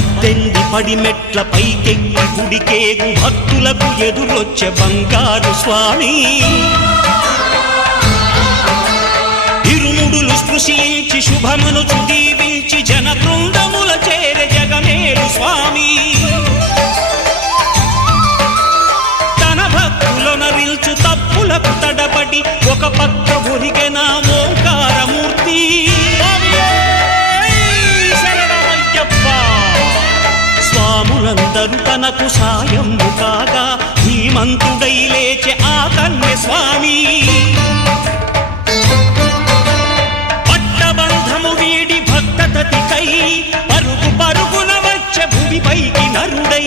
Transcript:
పద్దెంది పడిమెట్ల పైకెక్కి గుడికేగు భక్తులకు ఎదురొచ్చే బంగారు స్వామి ఇరుముడులు స్పృశించి శుభమనుచు దీవించి జన బృందముల చేరే జగమేలు స్వామి తన భక్తులొనరిల్చు తప్పులకు తడబడి ఒక పక్క ఒరిగెన ఓంకారమూర్తి స్వాములందరూ తనకు సాయము కాగా ధీమంతుడై లేచే ఆ కన్య స్వామి పట్టబంధము వీడి భక్తతతికై పరుగు పరుగున వచ్చే భూమిపైకి నరుడై